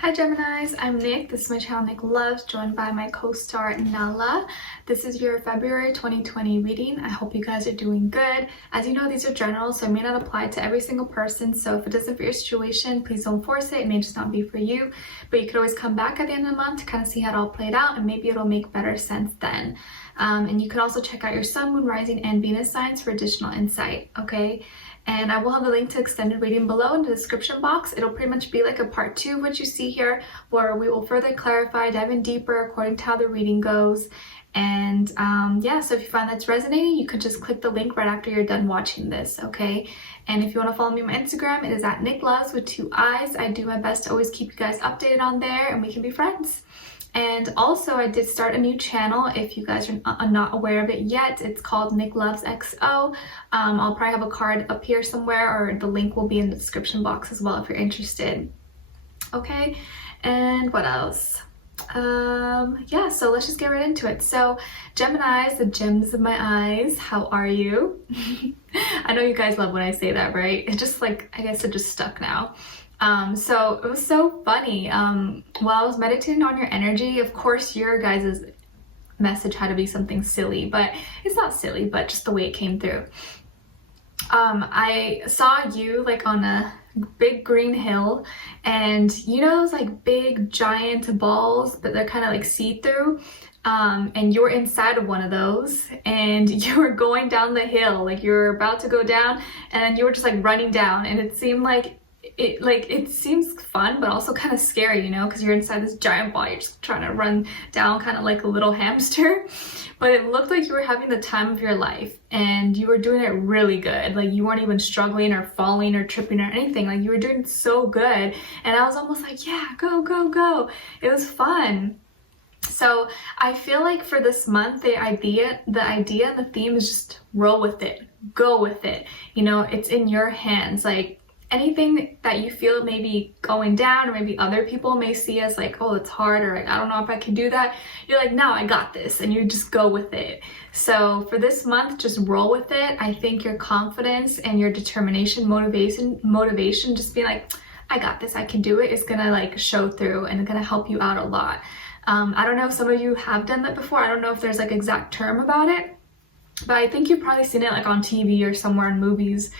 Hi Geminis, I'm Nick. This is my channel NicLoves, joined by my co-star Nala. This is your February 2020 reading. I hope you guys are doing good. As you know, these are general, so it may not apply to every single person. So if it doesn't fit your situation, please don't force it. It may just not be for you. But you could always come back at the end of the month to kind of see how it all played out, and maybe it'll make better sense then. And you can also check out your sun, moon, rising, and Venus signs for additional insight, okay? And I will have a link to extended reading below in the description box. It'll pretty much be like a part 2 of what you see here, where we will further clarify, dive in deeper according to how the reading goes. And yeah, so if you find that's resonating, you could just click the link right after you're done watching this, okay? And if you want to follow me on my Instagram, it is at NicLoves with 2 eyes. I do my best to always keep you guys updated on there, and we can be friends. And also, I did start a new channel. If you guys are not aware of it yet, it's called NicLoves XO. I'll probably have a card up here somewhere, or the link will be in the description box as well if you're interested. Okay, and what else? Yeah, so let's just get right into it. So Geminis, the gems of my eyes, how are you? I know you guys love when I say that, right? It's just like, I guess it just stuck now. So it was so funny. While I was meditating on your energy, of course your guys' message had to be something silly, but it's not silly, but just the way it came through. I saw you like on a big green hill, and you know those like big giant balls, but they're kind of like see-through. And you were inside of one of those, and you were going down the hill, like you were about to go down, and then you were just like running down, and it seemed like it seems fun, but also kind of scary, you know, because you're inside this giant ball, you're just trying to run down kind of like a little hamster. But it looked like you were having the time of your life, and you were doing it really good. Like you weren't even struggling or falling or tripping or anything. Like you were doing so good, and I was almost like, yeah, go, go, go. It was fun. So I feel like for this month, the idea and the theme is just roll with it, go with it. You know, it's in your hands. Like anything that you feel maybe going down, or maybe other people may see as like, oh, it's hard, or like, I don't know if I can do that. You're like, no, I got this, and you just go with it. So for this month, just roll with it. I think your confidence and your determination, motivation, just be like, I got this, I can do it, is gonna like show through and gonna help you out a lot. I don't know if some of you have done that before. I don't know if there's like exact term about it, but I think you've probably seen it like on TV or somewhere in movies.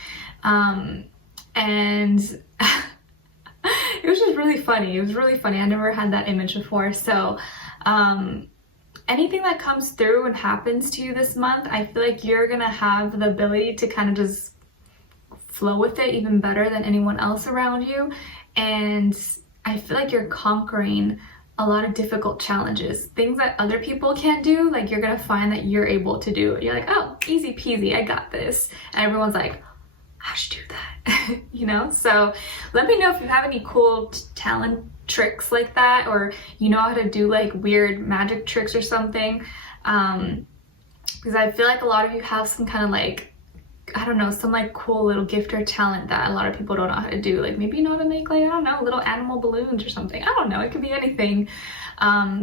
And it was just really funny. It was really funny. I never had that image before. So anything that comes through and happens to you this month, I feel like you're gonna have the ability to kind of just flow with it even better than anyone else around you. And I feel like you're conquering a lot of difficult challenges, things that other people can't do. Like you're gonna find that you're able to do. You're like, oh, easy peasy, I got this. And everyone's like, how'd you do that? You know? So let me know if you have any cool talent tricks like that, or you know how to do like weird magic tricks or something. Because I feel like a lot of you have some kind of like, I don't know, some like cool little gift or talent that a lot of people don't know how to do. Like maybe you know how to make like, I don't know, little animal balloons or something. I don't know, it could be anything.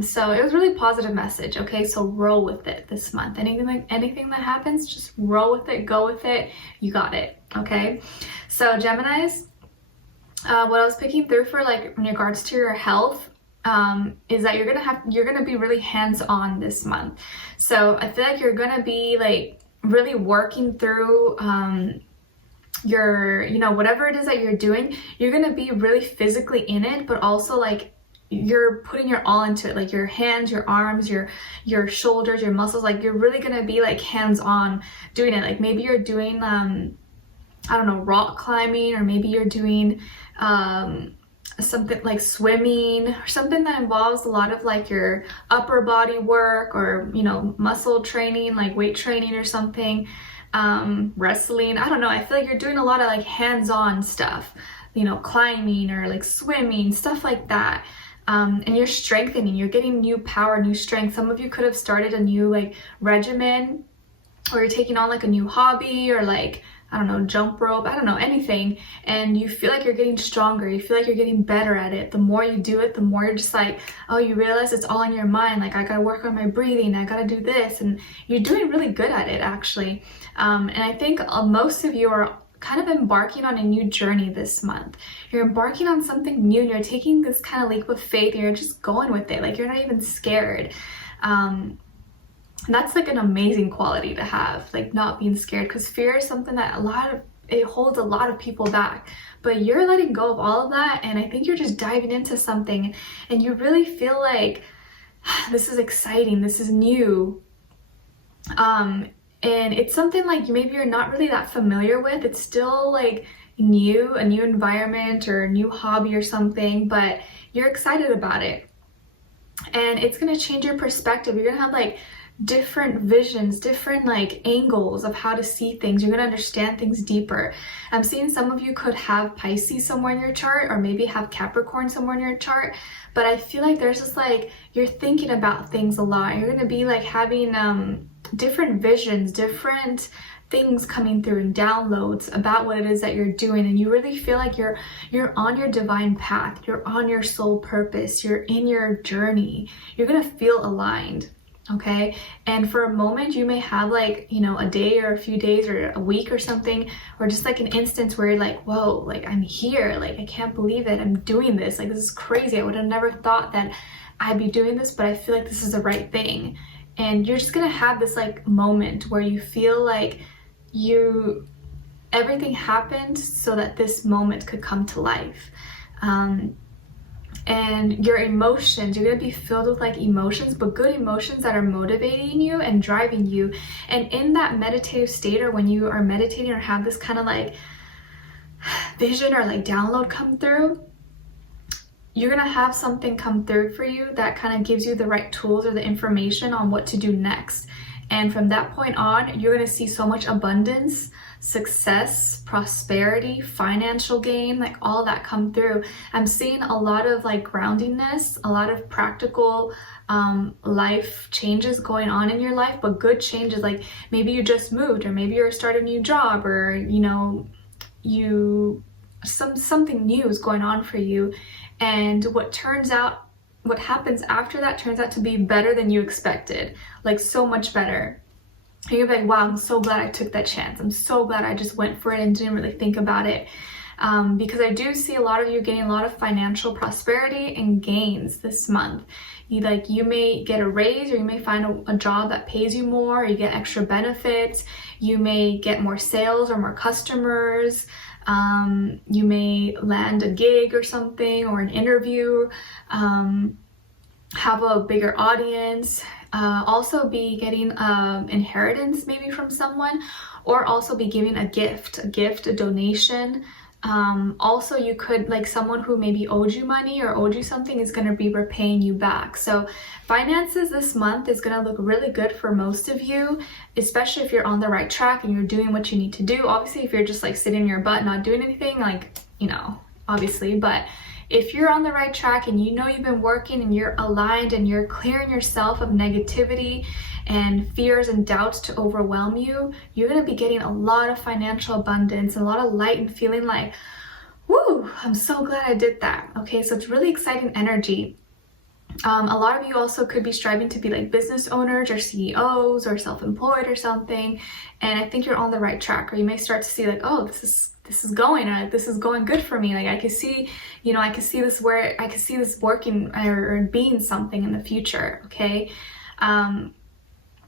So it was a really positive message. Okay, so roll with it this month. Anything that happens, just roll with it, go with it. You got it. Okay, so Geminis, what I was picking through for like in regards to your health, is that you're gonna be really hands-on this month. So I feel like you're gonna be like really working through your, you know, whatever it is that you're doing, you're gonna be really physically in it, but also like you're putting your all into it, like your hands, your arms, your shoulders, your muscles. Like you're really gonna be like hands-on doing it. Like maybe you're doing I don't know, rock climbing, or maybe you're doing something like swimming, or something that involves a lot of like your upper body work, or you know, muscle training, like weight training or something, wrestling. I don't know, I feel like you're doing a lot of like hands-on stuff, you know, climbing or like swimming, stuff like that. And you're strengthening, you're getting new power, new strength. Some of you could have started a new like regimen, or you're taking on like a new hobby, or like, I don't know, jump rope, I don't know, anything, and you feel like you're getting stronger, you feel like you're getting better at it. The more you do it, the more you're just like, oh, you realize it's all in your mind, like I gotta work on my breathing, I gotta do this, and you're doing really good at it actually. And I think most of you are kind of embarking on a new journey this month. You're embarking on something new and you're taking this kind of leap of faith and you're just going with it. Like, you're not even scared. That's like an amazing quality to have, like not being scared, because fear is something that it holds a lot of people back. But you're letting go of all of that, and I think you're just diving into something and you really feel like this is exciting, this is new. And it's something like maybe you're not really that familiar with. It's still like new, a new environment or a new hobby or something, but you're excited about it. And it's going to change your perspective. You're going to have like different visions, different like angles of how to see things. You're going to understand things deeper. I'm seeing some of you could have Pisces somewhere in your chart, or maybe have Capricorn somewhere in your chart, but I feel like there's just like, you're thinking about things a lot. You're going to be like having different visions, different things coming through and downloads about what it is that you're doing, and you really feel like you're on your divine path, you're on your soul purpose, you're in your journey. You're going to feel aligned. Okay, and for a moment you may have like, you know, a day or a few days or a week or something, or just like an instance where you're like, whoa, like I'm here, like I can't believe it, I'm doing this, like this is crazy, I would have never thought that I'd be doing this, but I feel like this is the right thing. And you're just gonna have this like moment where you feel like everything happened so that this moment could come to life. And your emotions, you're going to be filled with like emotions, but good emotions that are motivating you and driving you. And in that meditative state, or when you are meditating or have this kind of like vision or like download come through, you're going to have something come through for you that kind of gives you the right tools or the information on what to do next. And from that point on, you're going to see so much abundance, success, prosperity, financial gain, like all that come through. I'm seeing a lot of like groundingness, a lot of practical life changes going on in your life, but good changes. Like maybe you just moved, or maybe you're starting a new job, or you know, something new is going on for you. And what happens after that turns out to be better than you expected, like so much better. You're like, wow, I'm so glad I took that chance. I'm so glad I just went for it and didn't really think about it. Because I do see a lot of you getting a lot of financial prosperity and gains this month. You may get a raise, or you may find a job that pays you more, or you get extra benefits. You may get more sales or more customers. You may land a gig or something, or an interview, have a bigger audience. Also be getting inheritance maybe from someone, or also be giving a gift, a donation. Also you could, like someone who maybe owed you money or owed you something is going to be repaying you back. So finances this month is going to look really good for most of you, especially if you're on the right track and you're doing what you need to do. Obviously, if you're just like sitting in your butt not doing anything, like, you know, obviously, but if you're on the right track and you know you've been working and you're aligned and you're clearing yourself of negativity and fears and doubts to overwhelm you, you're going to be getting a lot of financial abundance and a lot of light and feeling like, woo, I'm so glad I did that. Okay, so it's really exciting energy. A lot of you also could be striving to be like business owners or CEOs or self-employed or something, and I think you're on the right track. Or you may start to see like, oh, this is going, or this is going good for me. Like I can see, you know, I can see this working or being something in the future. Okay.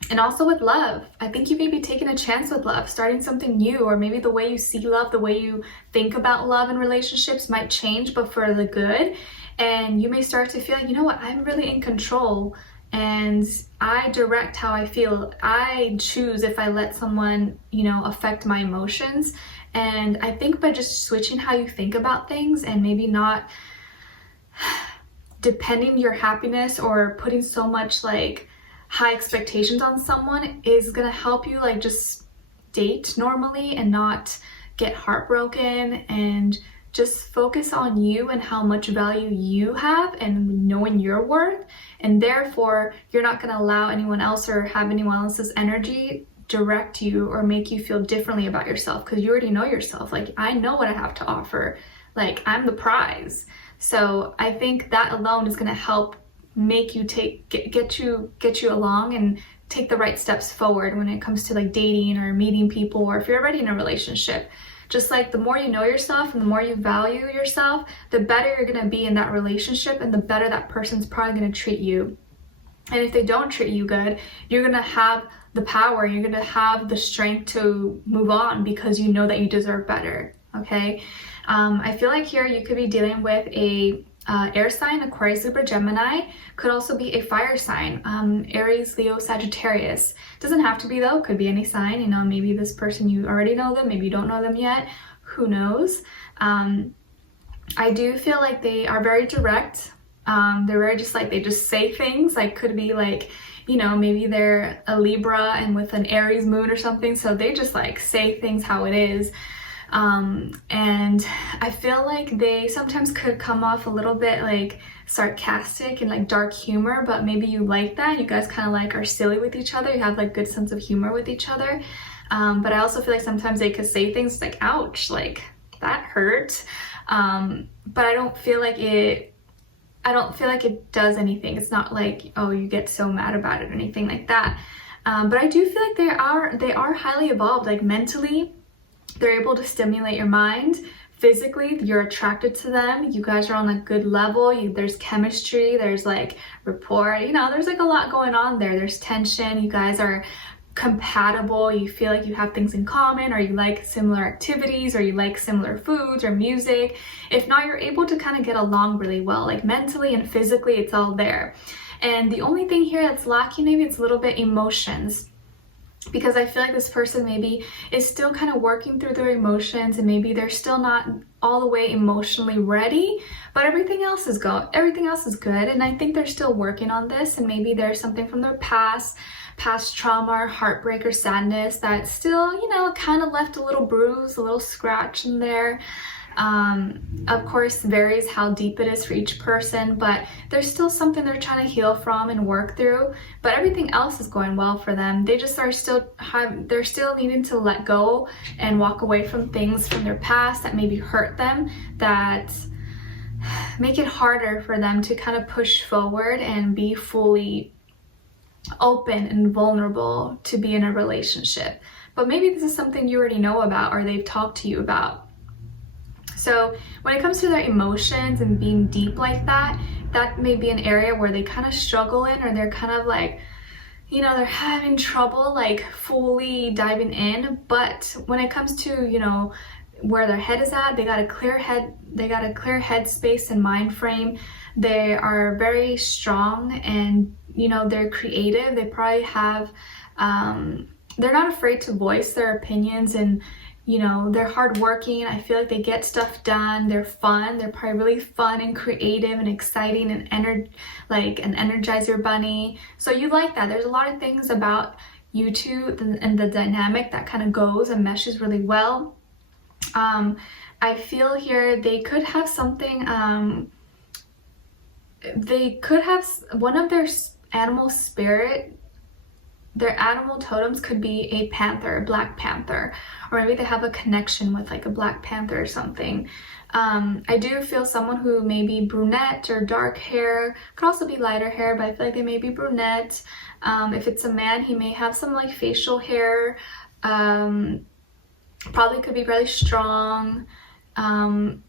And also with love, I think you may be taking a chance with love, starting something new, or maybe the way you see love, the way you think about love and relationships might change, but for the good. And you may start to feel like, you know what, I'm really in control and I direct how I feel. I choose if I let someone, you know, affect my emotions. And I think by just switching how you think about things and maybe not depending your happiness or putting so much like high expectations on someone is gonna help you like just date normally and not get heartbroken, and just focus on you and how much value you have and knowing your worth. And therefore you're not going to allow anyone else or have anyone else's energy direct you or make you feel differently about yourself, because you already know yourself. Like, I know what I have to offer, like I'm the prize. So I think that alone is going to help make you get you along and take the right steps forward when it comes to like dating or meeting people, or if you're already in a relationship. Just like the more you know yourself and the more you value yourself, the better you're going to be in that relationship, and the better that person's probably going to treat you. And if they don't treat you good, you're going to have the power, you're going to have the strength to move on because you know that you deserve better, okay? I feel like here you could be dealing with a air sign, Aquarius, Libra, Gemini. Could also be a fire sign, Aries, Leo, Sagittarius. Doesn't have to be though, could be any sign. You know, maybe this person, you already know them, maybe you don't know them yet, who knows. I do feel like they are very direct. They're very just like, they just say things, like could be like, you know, maybe they're a Libra and with an Aries moon or something, so they just like say things how it is. And I feel like they sometimes could come off a little bit like sarcastic and like dark humor, but maybe you like that. You guys kind of like are silly with each other. You have like good sense of humor with each other. But I also feel like sometimes they could say things like, ouch, like that hurt. But I don't feel like it does anything. It's not like, oh, you get so mad about it or anything like that. But I do feel like they are highly evolved, like mentally. They're able to stimulate your mind. Physically, you're attracted to them. You guys are on a good level. There's chemistry, there's like rapport, you know, there's like a lot going on there. There's tension. You guys are compatible. You feel like you have things in common, or you like similar activities, or you like similar foods or music. If not, you're able to kind of get along really well, like mentally and physically, it's all there. And the only thing here that's lacking, maybe it's a little bit emotions. Because I feel like this person maybe is still kind of working through their emotions, and maybe they're still not all the way emotionally ready, but everything else is good, and I think they're still working on this. And maybe there's something from their past trauma or heartbreak or sadness that still, you know, kind of left a little bruise, a little scratch in there. Of course, varies how deep it is for each person, but there's still something they're trying to heal from and work through. But everything else is going well for them. They just are they're still needing to let go and walk away from things from their past that maybe hurt them, that make it harder for them to kind of push forward and be fully open and vulnerable to be in a relationship. But maybe this is something you already know about, or they've talked to you about. So when it comes to their emotions and being deep like that, that may be an area where they kind of struggle in, or they're kind of like, you know, they're having trouble like fully diving in. But when it comes to, you know, where their head is at, they got a clear head space and mind frame. They are very strong, and, you know, they're creative. They probably have, they're not afraid to voice their opinions, and, you know, they're hardworking. I feel like they get stuff done. They're fun. They're probably really fun and creative and exciting and an Energizer bunny. So you like that. There's a lot of things about you two and the dynamic that kind of goes and meshes really well. I feel here they could have something, they could have one of their animal spirit. Their animal totems could be a panther, a black panther, or maybe they have a connection with like a black panther or something. I do feel someone who may be brunette or dark hair, could also be lighter hair, but I feel like they may be brunette. If it's a man, he may have some like facial hair, probably could be really strong.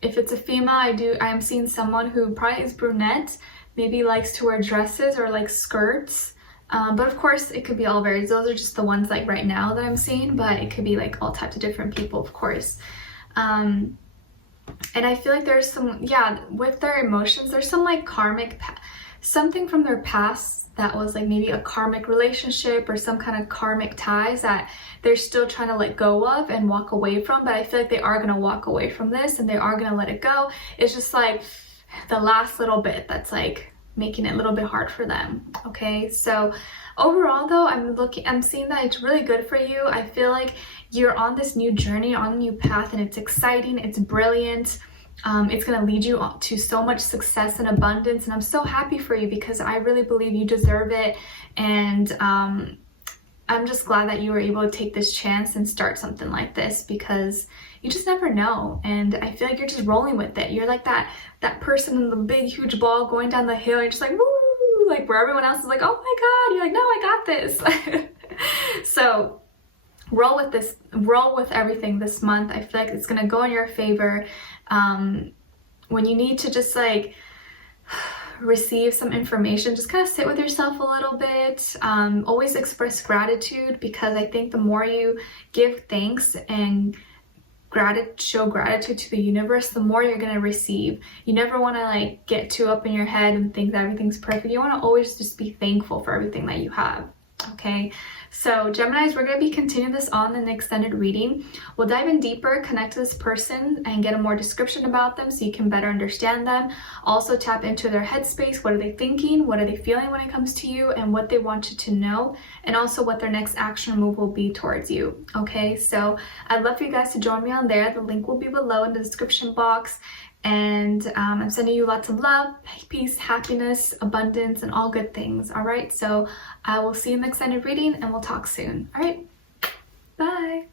If it's a female, I'm seeing someone who probably is brunette, maybe likes to wear dresses or like skirts. But of course it could be all varies. Those are just the ones like right now that I'm seeing, but it could be like all types of different people, of course. And I feel like there's some, yeah, with their emotions, there's some like karmic, something from their past that was like maybe a karmic relationship or some kind of karmic ties that they're still trying to let go of and walk away from. But I feel like they are going to walk away from this, and they are going to let it go. It's just like the last little bit that's like making it a little bit hard for them. Okay, so overall though, I'm seeing that it's really good for you. I feel like you're on this new journey, on a new path, and it's exciting, it's brilliant. It's going to lead you to so much success and abundance, and I'm so happy for you because I really believe you deserve it. And I'm just glad that you were able to take this chance and start something like this, because you just never know. And I feel like you're just rolling with it. You're like that person in the big huge ball going down the hill. You're just like, woo, like where everyone else is like, oh my god, you're like, no, I got this. So roll with everything this month. I feel like it's gonna go in your favor. When you need to just like receive some information, just kind of sit with yourself a little bit. Always express gratitude, because I think the more you give thanks and show gratitude to the universe, the more you're going to receive. You never want to like get too up in your head and think that everything's perfect. You want to always just be thankful for everything that you have. Okay, so Geminis, we're going to be continuing this on an extended reading. We'll dive in deeper, connect to this person, and get a more description about them so you can better understand them. Also tap into their headspace. What are they thinking? What are they feeling when it comes to you? And what they want you to know. And also what their next action move will be towards you. Okay, so I'd love for you guys to join me on there. The link will be below in the description box. And I'm sending you lots of love, peace, happiness, abundance, and all good things. All right, so I will see you in the extended reading, and we'll talk soon. All right, bye.